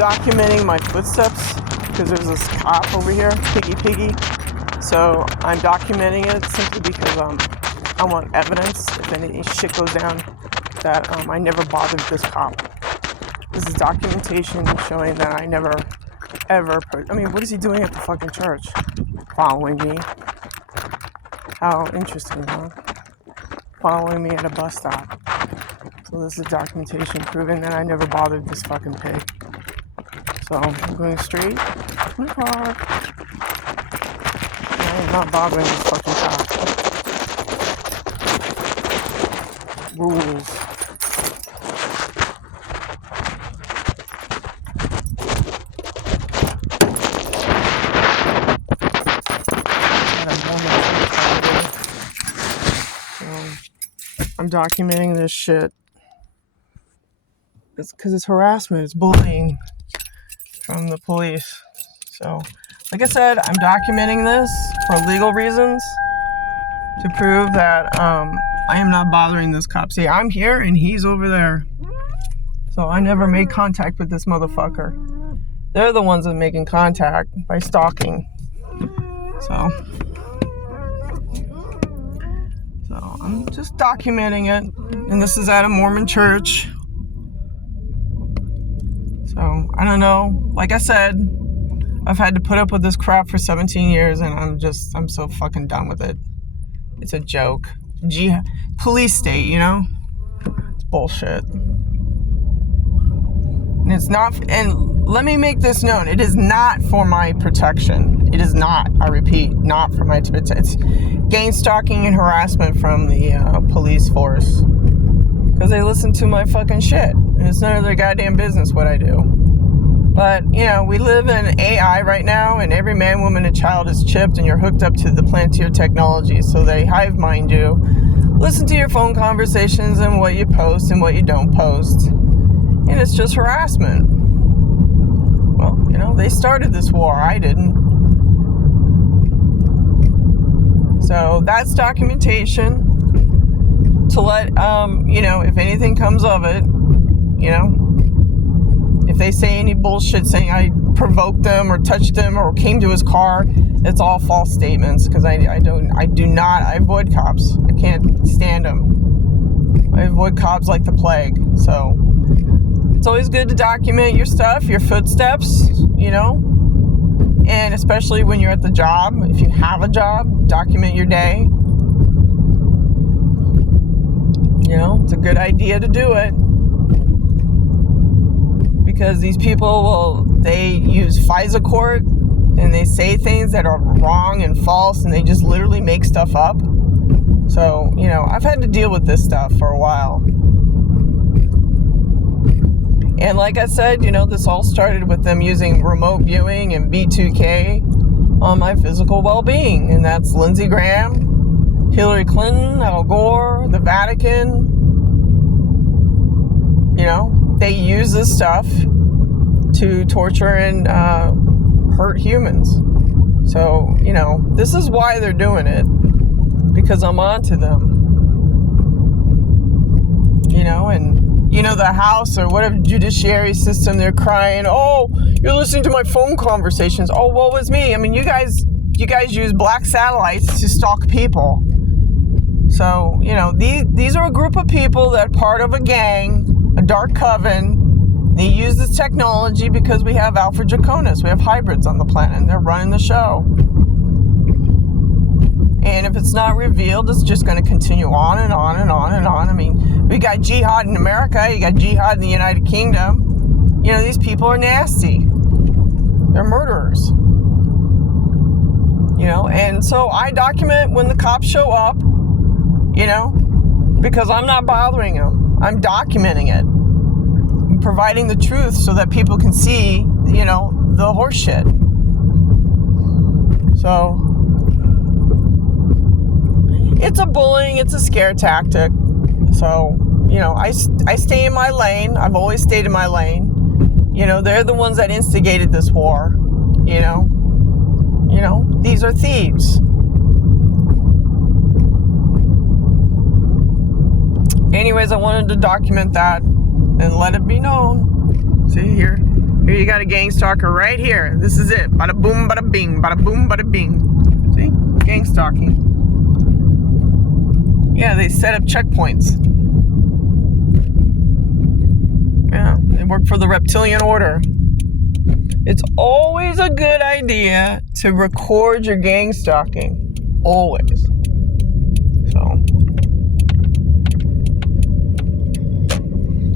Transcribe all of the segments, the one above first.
documenting my footsteps because there's this cop over here, Piggy. So I'm documenting it simply because I want evidence if any shit goes down that I never bothered this cop. This is documentation showing that I never ever what is he doing at the fucking church? Following me. How interesting, huh? Following me at a bus stop. So this is documentation proving that I never bothered this fucking pig. So I'm going straight to my car. I am not bothering this fucking cop. Rules. I'm documenting this shit. It's because it's harassment, it's bullying from the police. So, like I said, I'm documenting this for legal reasons to prove that I am not bothering this cop. See, I'm here and he's over there. So I never made contact with this motherfucker. They're the ones that are making contact by stalking. So I'm just documenting it. And this is at a Mormon church. So, I don't know. Like I said, I've had to put up with this crap for 17 years and I'm so fucking done with it. It's a joke. Police state, you know? It's bullshit. And it's not, and let me make this known, it is not for my protection. It is not, I repeat, not for my protection. It's gangstalking and harassment from the police force. Because they listen to my fucking shit. And it's none of their goddamn business what I do. But, you know, we live in AI right now, and every man, woman, and child is chipped, and you're hooked up to the Plantier technology. So they hive mind you, listen to your phone conversations and what you post and what you don't post. And it's just harassment. Well, you know, they started this war. I didn't. So that's documentation to let, you know, if anything comes of it, you know, if they say any bullshit saying I provoked them or touched them or came to his car, it's all false statements because I avoid cops. I can't stand them. I avoid cops like the plague. So it's always good to document your stuff, your footsteps, you know, and especially when you're at the job. If you have a job, document your day. You know, it's a good idea to do it. Because these people they use FISA court and they say things that are wrong and false and they just literally make stuff up. So, you know, I've had to deal with this stuff for a while. And like I said, you know, this all started with them using remote viewing and B2K on my physical well-being. And that's Lindsey Graham, Hillary Clinton, Al Gore, the Vatican. You know, they use this stuff to torture and hurt humans. So, you know, this is why they're doing it. Because I'm onto them. You know, and, you know, the House or whatever judiciary system, they're crying, oh, you're listening to my phone conversations. Oh, woe is me. I mean, you guys use black satellites to stalk people. So, you know, these are a group of people that are part of a gang, a dark coven. They use this technology because we have Alpha Draconis. We have hybrids on the planet, and they're running the show. And if it's not revealed, it's just going to continue on and on and on and on. I mean, we got jihad in America. You got jihad in the United Kingdom. You know, these people are nasty. They're murderers. You know, and so I document when the cops show up, you know, because I'm not bothering them. I'm documenting it. I'm providing the truth so that people can see, you know, the horse shit. So it's a bullying, it's a scare tactic. So, you know, I stay in my lane. I've always stayed in my lane. You know, they're the ones that instigated this war. You know, these are thieves. Anyways, I wanted to document that and let it be known. See, here Here you got a gang stalker right here. This is it. Bada boom, bada bing, bada boom, bada bing. See? Gang stalking. Yeah, they set up checkpoints. Yeah, they work for the reptilian order. It's always a good idea to record your gang stalking. Always. So,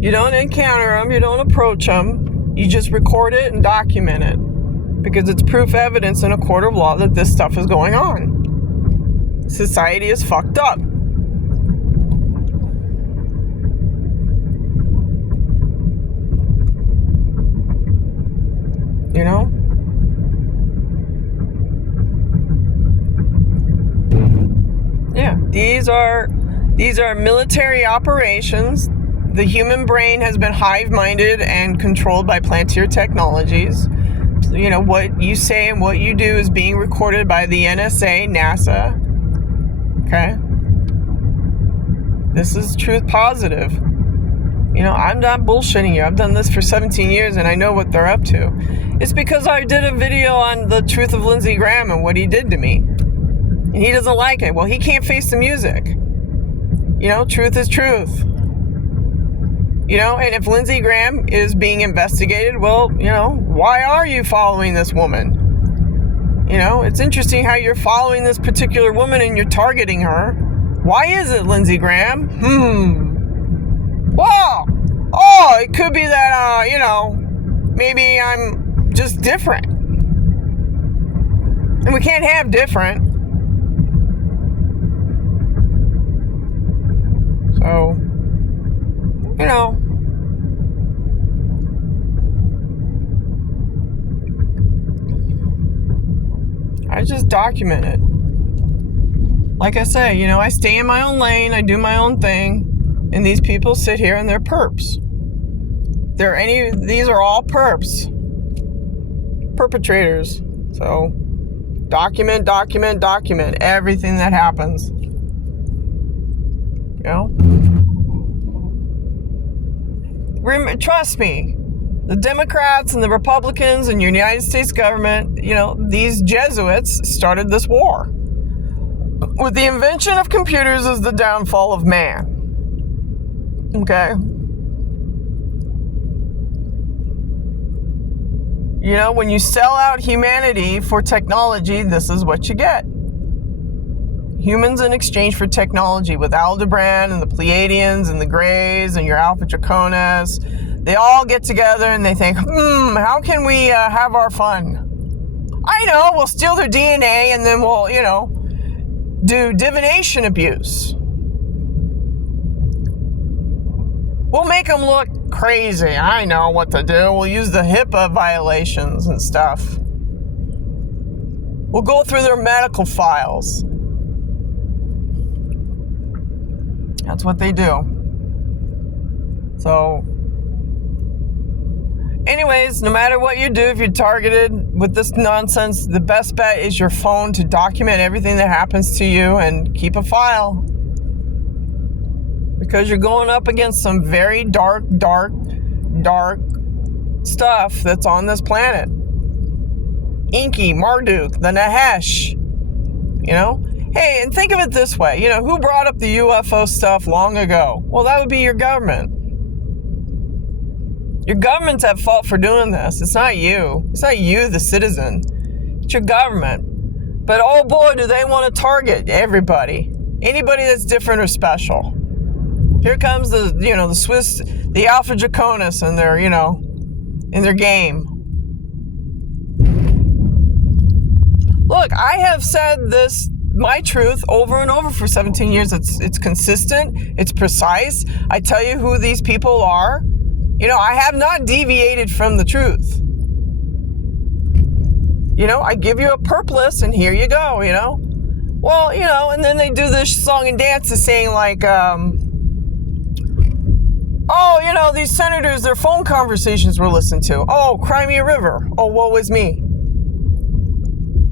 you don't encounter them, you don't approach them, you just record it and document it. Because it's proof evidence in a court of law that this stuff is going on. Society is fucked up. You know? Yeah, these are military operations. The human brain has been hive-minded and controlled by Plantier Technologies. You know, what you say and what you do is being recorded by the NSA, NASA. Okay? This is truth positive. You know, I'm not bullshitting you. I've done this for 17 years and I know what they're up to. It's because I did a video on the truth of Lindsey Graham and what he did to me. And he doesn't like it. Well, he can't face the music. You know, truth is truth. You know, and if Lindsey Graham is being investigated, well, you know, why are you following this woman? You know, it's interesting how you're following this particular woman and you're targeting her. Why is it, Lindsey Graham? Well, oh, it could be that, you know, maybe I'm just different. And we can't have different. So, you know, I just document it. Like I say, you know, I stay in my own lane, I do my own thing. And these people sit here and they're perps. These are all perps. Perpetrators. So, document everything that happens. You know? Trust me, the Democrats and the Republicans and the United States government, you know, these Jesuits started this war. With the invention of computers is the downfall of man. Okay. You know, when you sell out humanity for technology, this is what you get. Humans in exchange for technology, with Aldebaran and the Pleiadians and the Greys and your Alpha Draconis. They all get together and they think, how can we have our fun? I know, we'll steal their DNA and then we'll, you know, do divination abuse. We'll make them look crazy. I know what to do. We'll use the HIPAA violations and stuff. We'll go through their medical files. That's what they do. So, anyways, no matter what you do, if you're targeted with this nonsense, the best bet is your phone to document everything that happens to you and keep a file. Because you're going up against some very dark stuff that's on this planet. Inky, Marduk, the Nahesh. You know? Hey, and think of it this way. You know, who brought up the UFO stuff long ago? Well, that would be your government. Your government's at fault for doing this. It's not you. It's not you, the citizen. It's your government. But oh boy, do they want to target everybody. Anybody that's different or special. Here comes the Swiss, the Alpha Draconis and their, you know, in their game. Look, I have said this, my truth, over and over for 17 years. It's consistent. It's precise. I tell you who these people are. You know, I have not deviated from the truth. You know, I give you a perp list and here you go, you know. Well, you know, and then they do this song and dance saying like, oh, you know, these senators, their phone conversations were listened to. Oh, Crimea River. Oh, woe is me.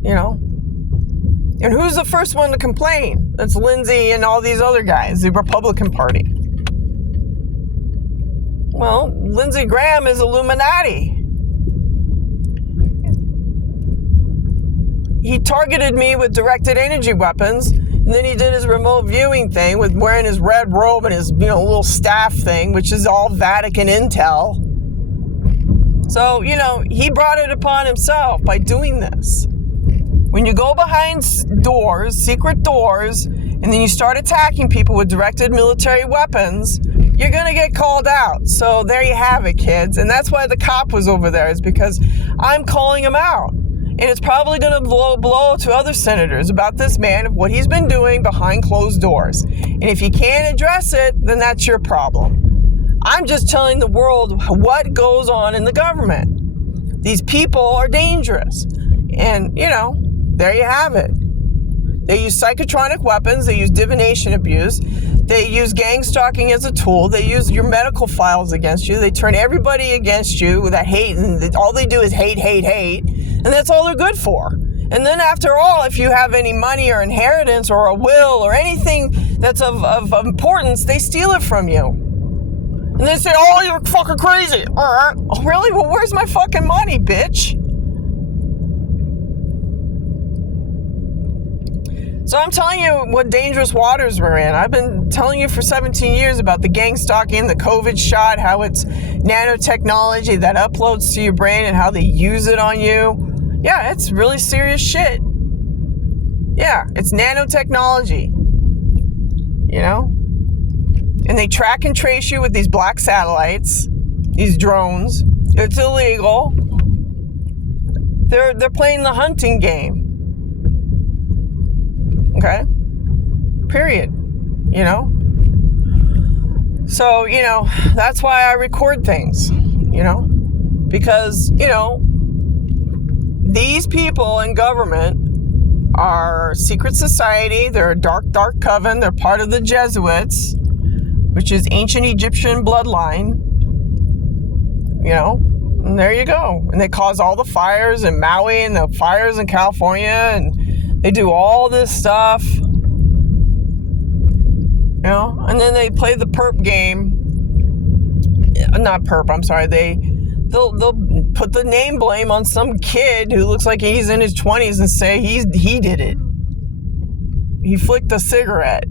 You know. And who's the first one to complain? That's Lindsey and all these other guys, the Republican Party. Well, Lindsey Graham is Illuminati. he targeted me with directed energy weapons, and then he did his remote viewing thing with wearing his red robe and his, little staff thing, which is all Vatican intel. So, he brought it upon himself by doing this. When you go behind doors, secret doors, and then you start attacking people with directed military weapons, you're going to get called out. So there you have it, kids. And that's why the cop was over there, is because I'm calling him out. And it's probably going to blow to other senators about this man, of what he's been doing behind closed doors. And if you can't address it, then that's your problem. I'm just telling the world what goes on in the government. These people are dangerous. And, there you have it. They use psychotronic weapons. They use divination abuse. They use gang stalking as a tool. They use your medical files against you. They turn everybody against you with that hate, and all they do is hate, hate, hate. And that's all they're good for. And then after all, if you have any money or inheritance or a will or anything that's of importance, they steal it from you. And they say, oh, you're fucking crazy. All right. Oh, really? Well, where's my fucking money, bitch? So I'm telling you what dangerous waters we're in. I've been telling you for 17 years about the gang stalking, the COVID shot, how it's nanotechnology that uploads to your brain and how they use it on you. Yeah, it's really serious shit. Yeah, it's nanotechnology. And they track and trace you with these black satellites, these drones. It's illegal. They're playing the hunting game. Okay? Period. So, that's why I record things, because, these people in government are secret society. They're a dark, dark coven. They're part of the Jesuits, which is ancient Egyptian bloodline, and there you go. And they cause all the fires in Maui and the fires in California, and they do all this stuff, and then they play the perp game. Not perp, I'm sorry. They'll put the name blame on some kid who looks like he's in his 20s and say he did it. He flicked a cigarette.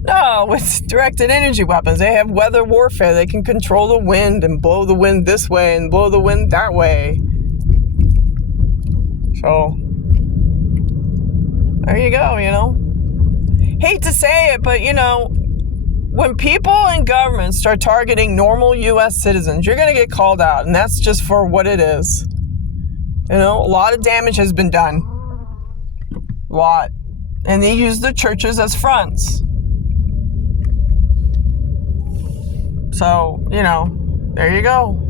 No, it's directed energy weapons. They have weather warfare. They can control the wind and blow the wind this way and blow the wind that way. So there you go, Hate to say it, but, when people in government start targeting normal U.S. citizens, you're going to get called out, and that's just for what it is. A lot of damage has been done. A lot. And they use the churches as fronts. So, there you go.